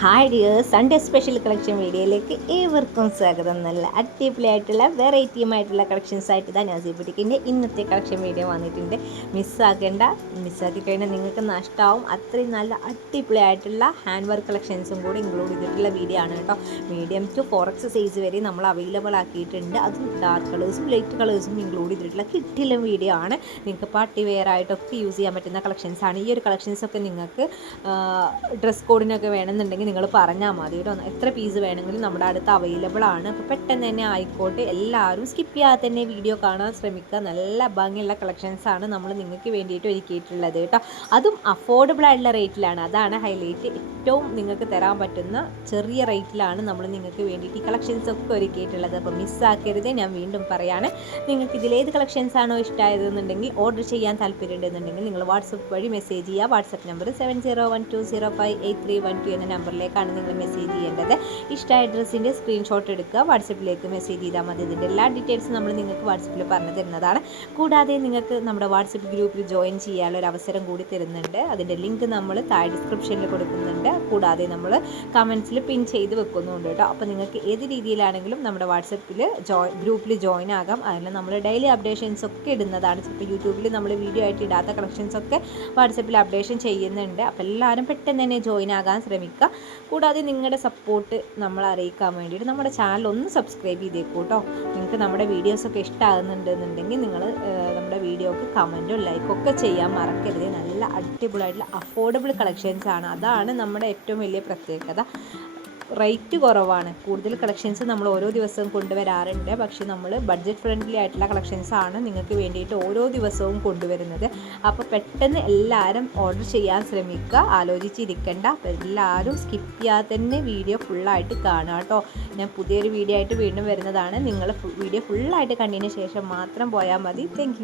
Hi dear, Sunday special collection വീഡിയോയിലേക്ക് ഏവർക്കും സ്വാഗതം. നല്ല അടിപൊളിയായിട്ടുള്ള വെറൈറ്റിയുമായിട്ടുള്ള കളക്ഷൻസ് ആയിട്ട് ഇതാ നാസി ബുട്ടിക്കിൻ്റെ ഇന്നത്തെ കളക്ഷൻ വീഡിയോ വന്നിട്ടുണ്ട്. മിസ്സാക്കി കഴിഞ്ഞാൽ നിങ്ങൾക്ക് നഷ്ടമാവും. അത്രയും നല്ല അടിപൊളിയായിട്ടുള്ള ഹാൻഡ് വർക്ക് കളക്ഷൻസും കൂടി ഇൻക്ലൂഡ് ചെയ്തിട്ടുള്ള വീഡിയോ ആണ് കേട്ടോ. മീഡിയം ടു 4X സൈസ് വരെ നമ്മൾ അവൈലബിൾ ആക്കിയിട്ടുണ്ട്. അതും ഡാർക്ക് കളേഴ്സും ലൈറ്റ് കളേഴ്സും ഇൻക്ലൂഡ് ചെയ്തിട്ടുള്ള കിട്ടില്ല വീഡിയോ ആണ്. നിങ്ങൾക്ക് പാർട്ടി വെയർ ആയിട്ടൊക്കെ യൂസ് ചെയ്യാൻ പറ്റുന്ന കളക്ഷൻസാണ്. ഈ ഒരു കളക്ഷൻസൊക്കെ നിങ്ങൾക്ക് ഡ്രസ് കോഡിനൊക്കെ വേണമെന്നുണ്ടെങ്കിൽ നിങ്ങൾ പറഞ്ഞാൽ മതി കേട്ടോ. എത്ര പീസ് വേണമെങ്കിലും നമ്മുടെ അടുത്ത് അവൈലബിൾ ആണ്. അപ്പോൾ പെട്ടെന്ന് തന്നെ ആയിക്കോട്ടെ, എല്ലാവരും സ്കിപ്പ് ചെയ്യാതെ തന്നെ വീഡിയോ കാണാൻ ശ്രമിക്കുക. നല്ല ഭംഗിയുള്ള കളക്ഷൻസാണ് നമ്മൾ നിങ്ങൾക്ക് വേണ്ടിയിട്ട് ഒരുക്കിയിട്ടുള്ളത് കേട്ടോ. അതും അഫോർഡബിൾ ആയിട്ടുള്ള റേറ്റിലാണ്. അതാണ് ഹൈലൈറ്റ്. ഏറ്റവും നിങ്ങൾക്ക് തരാൻ പറ്റുന്ന ചെറിയ റേറ്റിലാണ് നമ്മൾ നിങ്ങൾക്ക് വേണ്ടിയിട്ട് ഈ കളക്ഷൻസ് ഒക്കെ ഒരുക്കിയിട്ടുള്ളത്. അപ്പോൾ മിസ്സാക്കരുത്. ഞാൻ വീണ്ടും പറയാണ്, നിങ്ങൾക്ക് ഇതിലേത് കളക്ഷൻസ് ആണോ ഇഷ്ടമായതെന്നുണ്ടെങ്കിൽ ഓർഡർ ചെയ്യാൻ താല്പര്യമുണ്ടെന്നുണ്ടെങ്കിൽ നിങ്ങൾ വാട്സപ്പ് വഴി മെസ്സേജ് ചെയ്യുക. വാട്സപ്പ് നമ്പർ 7012058312 എന്ന നമ്പറിലേക്കാണ് നിങ്ങൾ മെസ്സേജ് ചെയ്യേണ്ടത്. ഇഷ്ടമായ ഡ്രസ്സിൻ്റെ സ്ക്രീൻഷോട്ട് എടുക്കുക, വാട്സപ്പിലേക്ക് മെസ്സേജ് ചെയ്താൽ മതി. ഇതിൻ്റെ എല്ലാ ഡീറ്റെയിൽസും നമ്മൾ നിങ്ങൾക്ക് വാട്സപ്പിൽ പറഞ്ഞു തരുന്നതാണ്. കൂടാതെ നിങ്ങൾക്ക് നമ്മുടെ വാട്സപ്പ് ഗ്രൂപ്പിൽ ജോയിൻ ചെയ്യാനുള്ള ഒരു അവസരം കൂടി തരുന്നുണ്ട്. അതിൻ്റെ ലിങ്ക് നമ്മൾ താഴെ ഡിസ്ക്രിപ്ഷനിൽ കൊടുക്കുന്നുണ്ട്. കൂടാതെ നമ്മൾ കമൻസിൽ പിൻ ചെയ്ത് വെക്കുന്നുണ്ട് കേട്ടോ. അപ്പോൾ നിങ്ങൾക്ക് ഏത് രീതിയിലാണെങ്കിലും നമ്മുടെ വാട്സപ്പിൽ ഗ്രൂപ്പിൽ ജോയിൻ ആകാം. അതിൽ നമ്മൾ ഡെയിലി അപ്ഡേഷൻസ് ഒക്കെ ഇടുന്നതാണ്. ഇപ്പോൾ യൂട്യൂബിൽ നമ്മൾ വീഡിയോ ആയിട്ട് ഇടാത്ത കളക്ഷൻസൊക്കെ വാട്സപ്പിൽ അപ്ഡേഷൻ ചെയ്യുന്നുണ്ട്. അപ്പോൾ എല്ലാവരും പെട്ടെന്ന് തന്നെ ജോയിൻ ആകാൻ ശ്രമിക്കുക. കൂടാതെ നിങ്ങളുടെ സപ്പോർട്ട് നമ്മൾ അറിയിക്കാൻ വേണ്ടിയിട്ട് നമ്മുടെ ചാനൽ ഒന്ന് സബ്സ്ക്രൈബ് ചെയ്തേക്കൂ കേട്ടോ. നിങ്ങൾക്ക് നമ്മുടെ വീഡിയോസൊക്കെ ഇഷ്ടമാകുന്നുണ്ടെന്നുണ്ടെങ്കിൽ നിങ്ങൾ നമ്മുടെ വീഡിയോക്ക് കമൻറ്റും ലൈക്കൊക്കെ ചെയ്യാൻ മറക്കരുത്. നല്ല അടിപൊളിയായിട്ടുള്ള അഫോർഡബിൾ കളക്ഷൻസാണ്. അതാണ് നമ്മുടെ ഏറ്റവും വലിയ പ്രത്യേകത. റേറ്റ് കുറവാണ്. കൂടുതൽ കളക്ഷൻസ് നമ്മൾ ഓരോ ദിവസവും കൊണ്ടുവരാറുണ്ട്. പക്ഷേ നമ്മൾ ബഡ്ജറ്റ് ഫ്രണ്ട്ലി ആയിട്ടുള്ള കളക്ഷൻസാണ് നിങ്ങൾക്ക് വേണ്ടിയിട്ട് ഓരോ ദിവസവും കൊണ്ടുവരുന്നത്. അപ്പോൾ പെട്ടെന്ന് എല്ലാവരും ഓർഡർ ചെയ്യാൻ ശ്രമിക്കുക, ആലോചിച്ചിരിക്കേണ്ട. അപ്പോൾ എല്ലാവരും സ്കിപ്പ് ചെയ്യാതെ തന്നെ വീഡിയോ ഫുള്ളായിട്ട് കാണുക കേട്ടോ. ഞാൻ പുതിയൊരു വീഡിയോ ആയിട്ട് വീണ്ടും വരുന്നതാണ്. നിങ്ങൾ വീഡിയോ ഫുള്ളായിട്ട് കണ്ടതിന് ശേഷം മാത്രം പോയാൽ മതി. താങ്ക്